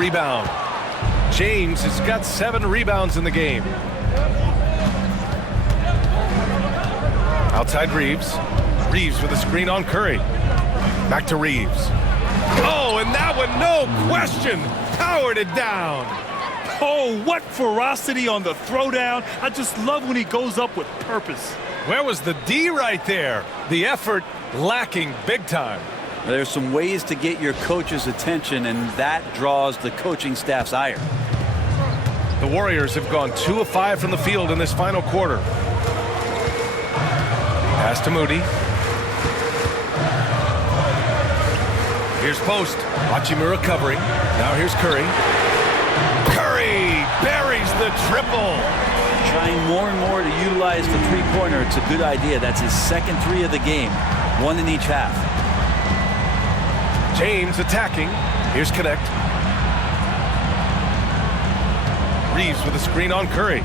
rebound. James has got 7 rebounds in the game. Outside Reeves. Reeves with a screen on Curry. Back to Reeves. Oh, and that one, no question, powered it down. Oh, what ferocity on the throwdown. I just love when he goes up with purpose. Where was the D right there? The effort lacking big time. There's some ways to get your coach's attention, and that draws the coaching staff's ire. The Warriors have gone 2 of 5 from the field in this final quarter. Pass to Moody. Here's post. Hachimura covering. Now here's Curry. Curry buries the triple. Trying more and more to utilize the three-pointer. It's a good idea. That's his second 3 of the game. 1 in each half. James attacking. Here's Connect. Reeves with a screen on Curry.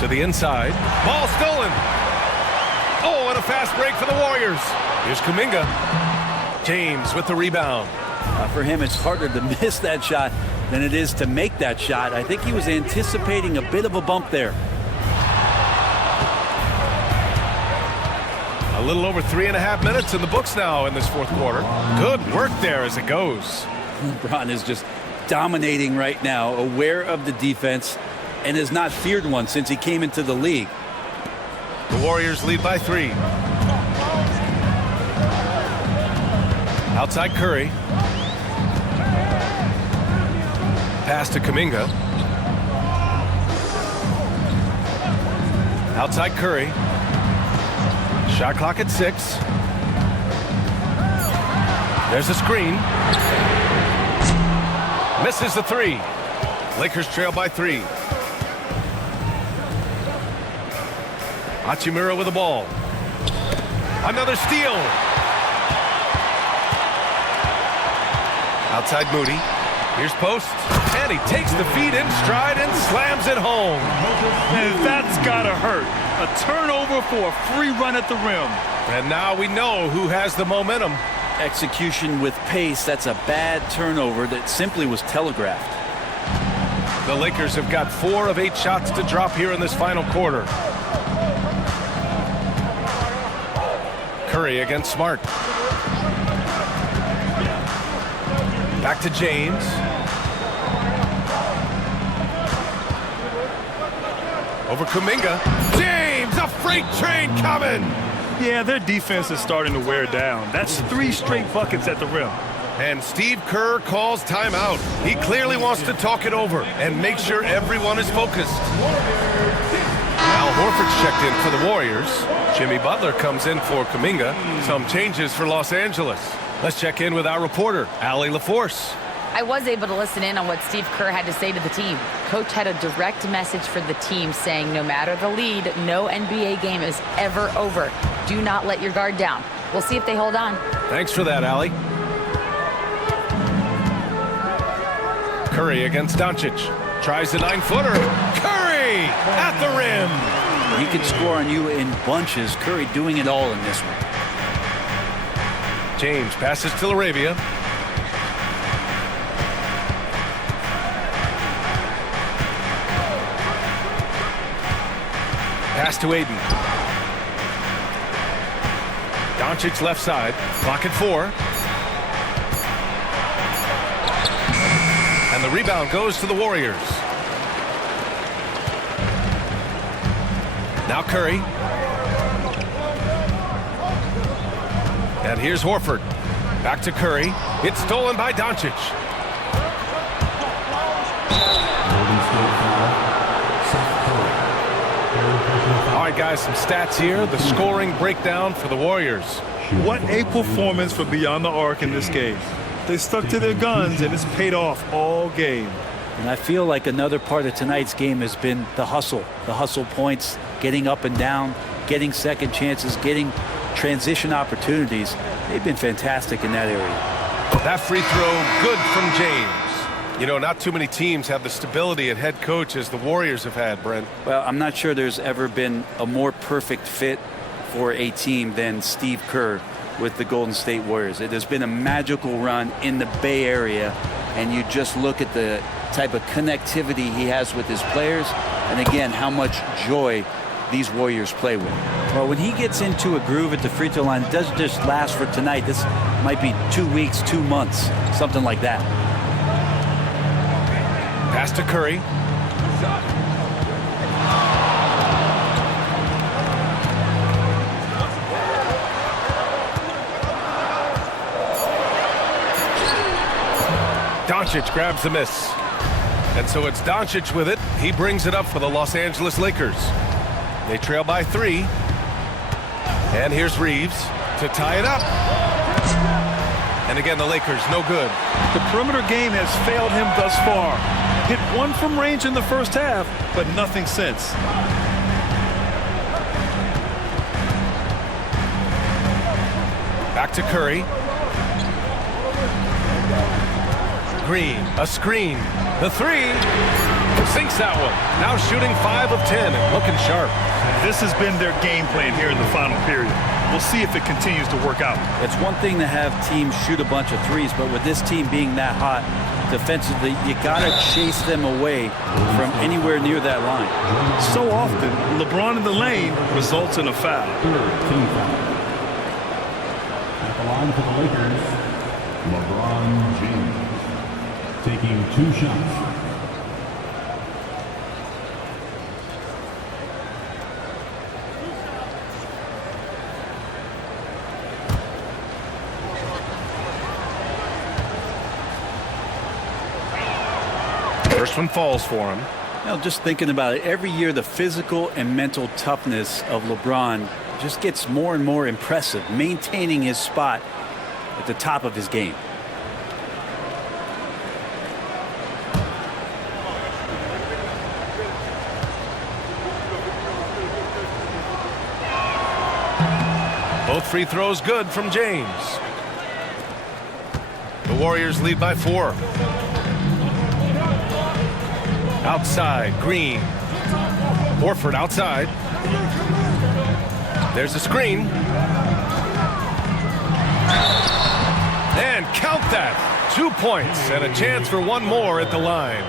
To the inside. Ball stolen. Oh, and a fast break for the Warriors. Here's Kuminga. James with the rebound. For him, it's harder to miss that shot than it is to make that shot. I think he was anticipating a bit of a bump there. A little over 3.5 minutes in the books now in this fourth quarter. Good work there as it goes. LeBron is just dominating right now, aware of the defense, and has not feared one since he came into the league. The Warriors lead by 3. Outside Curry. Pass to Kuminga. Outside Curry. Shot clock at 6. There's a screen. Misses the 3. Lakers trail by 3. Hachimura with the ball. Another steal. Outside Moody. Here's post. And he takes the feed in stride and slams it home. And that's gotta hurt. A turnover for a free run at the rim. And now we know who has the momentum. Execution with pace. That's a bad turnover that simply was telegraphed. The Lakers have got 4 of 8 shots to drop here in this final quarter. Curry against Smart. Back to James. Over Kuminga. James, a freight train coming. Yeah, their defense is starting to wear down. That's 3 straight buckets at the rim. And Steve Kerr calls timeout. He clearly wants to talk it over and make sure everyone is focused. Al Horford's checked in for the Warriors. Jimmy Butler comes in for Kuminga. Some changes for Los Angeles. Let's check in with our reporter, Allie LaForce. I was able to listen in on what Steve Kerr had to say to the team. Coach had a direct message for the team saying no matter the lead, no NBA game is ever over. Do not let your guard down. We'll see if they hold on. Thanks for that, Allie. Curry against Doncic. Tries a 9-footer. Curry at the rim. He can score on you in bunches. Curry doing it all in this one. James passes to Arabia. Pass to Aiden. Doncic left side. Clock at 4. And the rebound goes to the Warriors. Now Curry. And here's Horford. Back to Curry. It's stolen by Doncic. All right, guys, some stats here. The scoring breakdown for the Warriors. What a performance for Beyond the Arc in this game. They stuck to their guns, and it's paid off all game. And I feel like another part of tonight's game has been the hustle points, getting up and down, getting second chances, getting transition opportunities. They've been fantastic in that area. That free throw, good from James. You know, not too many teams have the stability at head coach as the Warriors have had, Brent. Well, I'm not sure there's ever been a more perfect fit for a team than Steve Kerr with the Golden State Warriors. It has been a magical run in the Bay Area, and you just look at the type of connectivity he has with his players, and again, how much joy these Warriors play with. Well, when he gets into a groove at the free throw line, it doesn't just last for tonight. This might be 2 weeks, 2 months, something like that. Pass to Curry. Doncic grabs the miss. And so it's Doncic with it. He brings it up for the Los Angeles Lakers. They trail by 3. And here's Reeves to tie it up. And again, the Lakers, no good. The perimeter game has failed him thus far. Hit 1 from range in the first half, but nothing since. Back to Curry. Green, a screen. The 3. Sinks that one. Now shooting 5 of 10 and looking sharp. This has been their game plan here in the final period. We'll see if it continues to work out. It's one thing to have teams shoot a bunch of threes, but with this team being that hot defensively, you got to chase them away from anywhere near that line. So often, LeBron in the lane results in a foul. Team foul. At the line for the Lakers, LeBron James taking 2 shots. First one falls for him. You know, just thinking about it, every year the physical and mental toughness of LeBron just gets more and more impressive, maintaining his spot at the top of his game. Both free throws good from James. The Warriors lead by 4. Outside, Green. Horford outside. There's a screen. And count that. 2 points and a chance for 1 more at the line.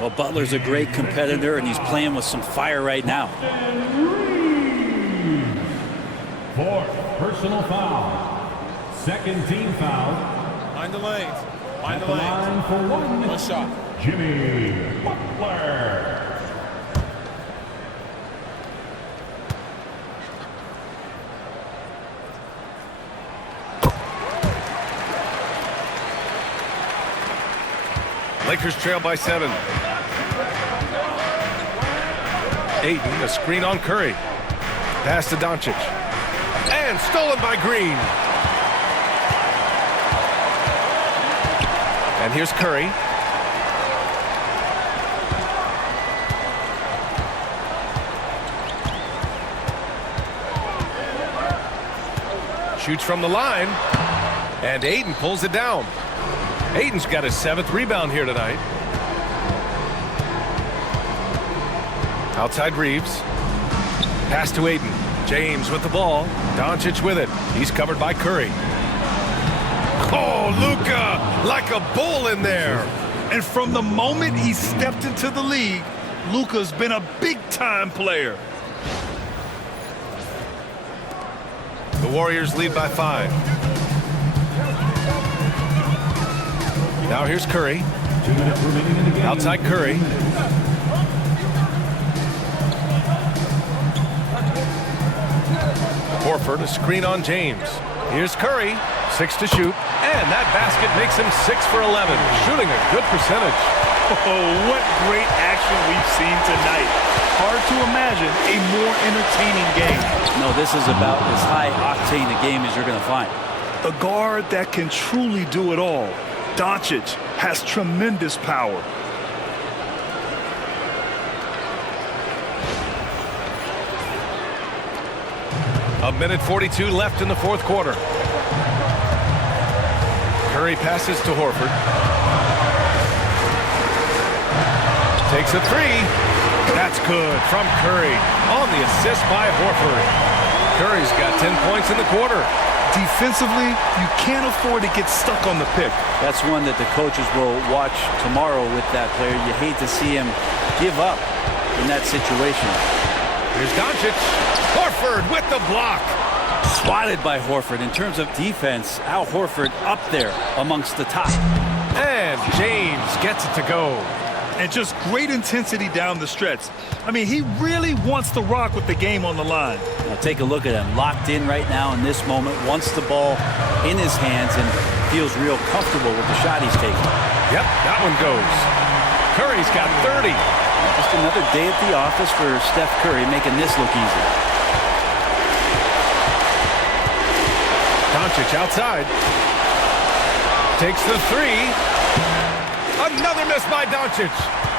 Well, Butler's a great competitor, and he's playing with some fire right now. 4th personal foul. 2nd team foul. Mind the lanes. Mind At the line for 1 shot. Jimmy Butler. Lakers trail by 7. Ayton, a screen on Curry. Pass to Doncic. And stolen by Green. And here's Curry. Shoots from the line. And Ayton pulls it down. Ayton's got his 7th rebound here tonight. Outside Reeves. Pass to Ayton. James with the ball. Doncic with it. He's covered by Curry. Oh, Luka, like a bull in there. And from the moment he stepped into the league, Luka's been a big-time player. The Warriors lead by 5. Now here's Curry. 2 minutes remaining in the game. Outside Curry. Horford, a screen on James. Here's Curry. 6 to shoot. And that basket makes him 6 for 11. Shooting a good percentage. Oh, what great action we've seen tonight. Hard to imagine a more entertaining game. No, this is about as high-octane a game as you're going to find. A guard that can truly do it all. Doncic has tremendous power. A minute 42 left in the 4th quarter. Curry passes to Horford. Takes a 3. That's good from Curry on the assist by Horford. Curry's got 10 points in the quarter. defensively, you can't afford to get stuck on the pick. That's one that the coaches will watch tomorrow with that player. You hate to see him give up in that situation. Here's Doncic. Horford with the block. Swatted by Horford. In terms of defense, Al Horford up there amongst the top. And James gets it to go. And just great intensity down the stretch. I mean, he really wants to rock with the game on the line. Now take a look at him. Locked in right now in this moment. Wants the ball in his hands and feels real comfortable with the shot he's taking. Yep, that one goes. Curry's got 30. Just another day at the office for Steph Curry, making this look easy. Doncic outside. Takes the three. Another miss by Doncic.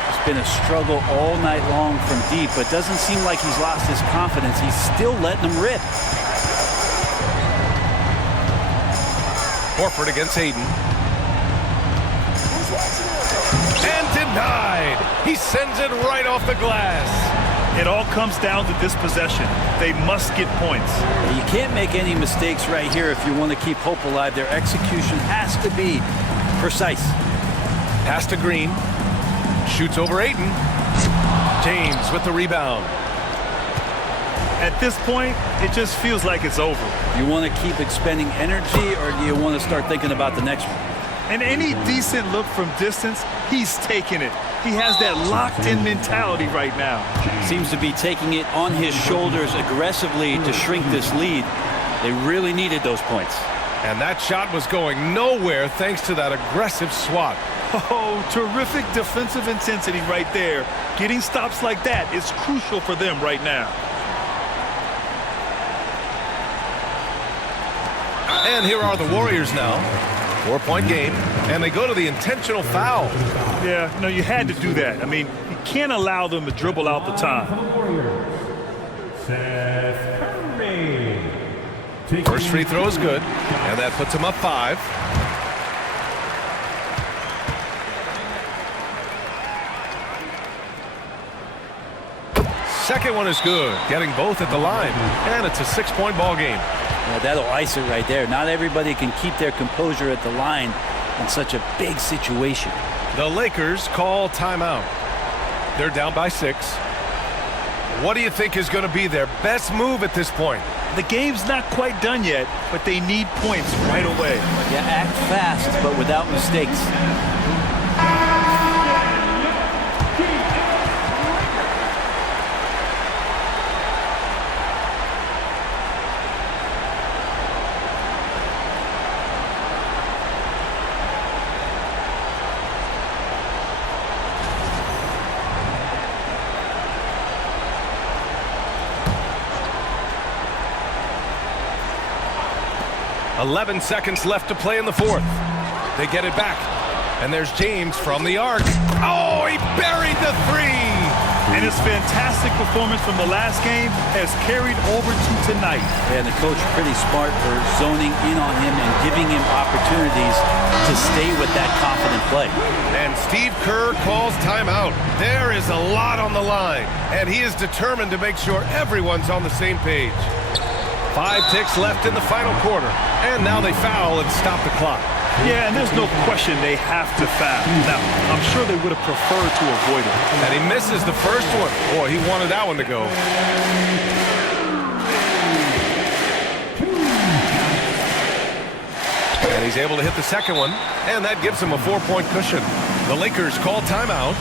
It's been a struggle all night long from deep, but doesn't seem like he's lost his confidence. He's still letting them rip. Horford against Hayden. And denied. He sends it right off the glass. It all comes down to this possession. They must get points. You can't make any mistakes right here if you want to keep hope alive. Their execution has to be precise. Pass to Green. Shoots over Ayton. James with the rebound. At this point, it just feels like it's over. You want to keep expending energy, or do you want to start thinking about the next one? And any decent look from distance, he's taking it. He has that locked-in mentality right now. Seems to be taking it on his shoulders aggressively to shrink this lead. They really needed those points. And that shot was going nowhere thanks to that aggressive swat. Oh, terrific defensive intensity right there. Getting stops like that is crucial for them right now. And here are the Warriors now. 4-point game, and they go to the intentional foul. Yeah, no, you had to do that. I mean, you can't allow them to dribble out the time. First free throw is good, and that puts him up 5. Second one is good, getting both at the line, and it's a 6-point ball game. Yeah, that'll ice it right there. Not everybody can keep their composure at the line in such a big situation. The Lakers call timeout. They're down by 6. What do you think is going to be their best move at this point? The game's not quite done yet, but they need points right away. Yeah, act fast, but without mistakes. .11 seconds left to play in the fourth. They get it back. And there's James from the arc. Oh, he buried the three! And his fantastic performance from the last game has carried over to tonight. And the coach pretty smart for zoning in on him and giving him opportunities to stay with that confident play. And Steve Kerr calls timeout. There is a lot on the line, and he is determined to make sure everyone's on the same page. 5 ticks left in the final quarter, and now they foul and stop the clock. Yeah, and there's no question they have to foul. Now, I'm sure they would have preferred to avoid it. And he misses the first one. Boy, he wanted that one to go. And he's able to hit the second one, and that gives him a 4-point cushion. The Lakers call timeout.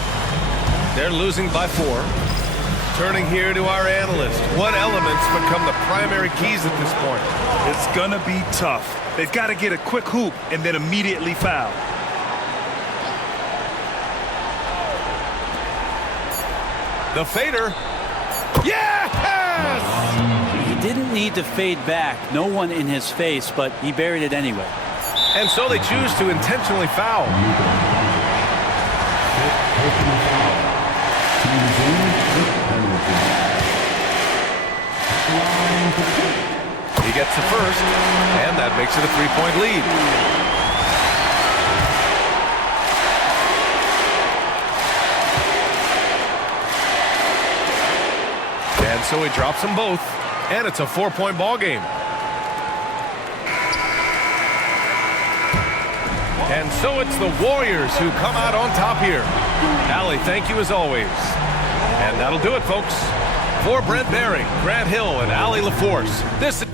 They're losing by 4. Turning here to our analyst. What elements become the primary keys at this point? It's gonna be tough. They've got to get a quick hoop and then immediately foul. The fader. Yes! He didn't need to fade back. No one in his face, but he buried it anyway. And so they choose to intentionally foul. He gets the first, and that makes it a 3-point lead. And so he drops them both, and it's a 4-point ball game. And so it's the Warriors who come out on top here. Allie, thank you as always. And that'll do it, folks. For Brent Barry, Grant Hill, and Allie LaForce, this is